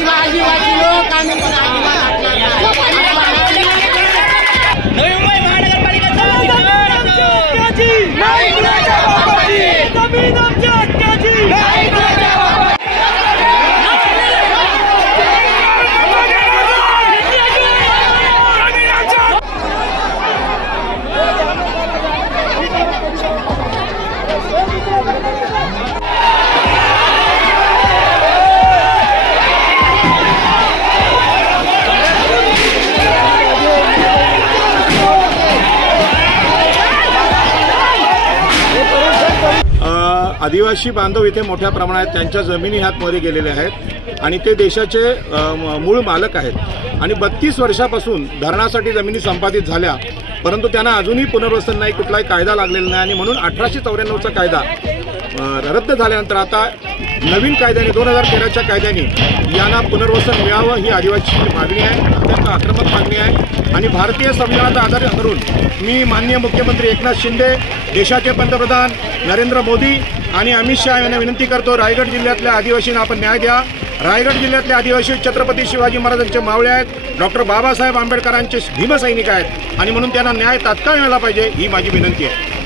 आदिवासी लोक आम्ही पण नवी मुंबई महानगरपालिका आदिवासी बांधव इथे मोठ्या प्रमाणात त्यांच्या जमिनी हातमध्ये गेलेल्या आहेत आणि ते देशाचे मूळ मालक आहेत आणि 32 वर्षापासून धरणासाठी जमिनी संपादित झाल्या, परंतु त्यांना अजूनही पुनर्वसन नाही, कुठलाही कायदा लागलेला नाही आणि म्हणून 1894चा कायदा रद्द झाल्यानंतर आता नवीन कायद्याने 2013च्या कायद्याने यांना पुनर्वसन मिळावं ही आदिवासीची मागणी आहे, अत्यंत आक्रमक मागणी आहे आणि भारतीय संविधानाचा आधार धरून मी माननीय मुख्यमंत्री एकनाथ शिंदे, देशाचे पंतप्रधान नरेंद्र मोदी आणि अमित शहा यांना विनंती करतो, रायगड जिल्ह्यातल्या आदिवासींना आपण न्याय द्या। रायगड जिल्ह्यातले आदिवासी छत्रपती शिवाजी महाराजांचे मावळे आहेत, डॉक्टर बाबासाहेब आंबेडकरांचे भीमसैनिक आहेत आणि म्हणून त्यांना न्याय तात्काळ मिळाला पाहिजे ही माझी विनंती आहे।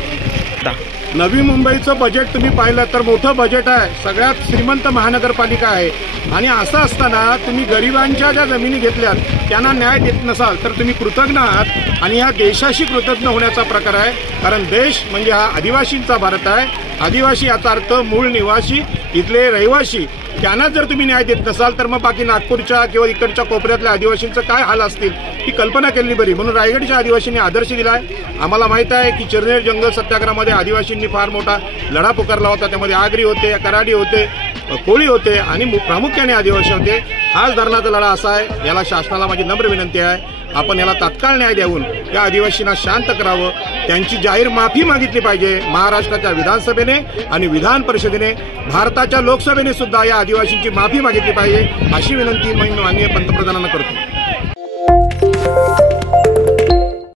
नवी मुंबईचं बजेट तुम्ही पाहिलं तर मोठं बजेट आहे, सगळ्यात श्रीमंत महानगरपालिका आहे आणि असं असताना तुम्ही गरिबांच्या ज्या जमिनी घेतल्यात त्यांना न्याय देत नसाल तर तुम्ही कृतज्ञ आहात आणि ह्या देशाशी कृतज्ञ होण्याचा प्रकार आहे, कारण देश म्हणजे हा आदिवासींचा भारत आहे। आदिवासी याचा अर्थ मूळ निवासी, इथले रहिवासी, त्यांना जर तुम्ही न्याय देत नसाल तर मग बाकी नागपूरच्या किंवा इकडच्या कोपऱ्यातल्या आदिवासींचं काय हाल असतील ही कल्पना केली बरी। म्हणून रायगडच्या आदिवासींनी आदर्श दिलाय। आम्हाला माहित आहे की चिरनेर जंगल सत्याग्रहामध्ये आदिवासींनी फार मोठा लढा पुकारला होता, त्यामध्ये आगरी होते, कराडी होते, कोळी होते आणि प्रामुख्याने आदिवासी होते। हाच धरणाचा लढा असा आहे, याला शासनाला माझी नम्र विनंती आहे, आपण याला तात्काळ न्याय देऊन या आदिवासींना शांत करावं, त्यांची जाहीर माफी मागितली पाहिजे। महाराष्ट्राच्या विधानसभेने आणि विधान परिषदेने, भारताच्या लोकसभेने सुद्धा या आदिवासींची माफी मागितली पाहिजे अशी विनंती मी माननीय पंतप्रधानांना करतो।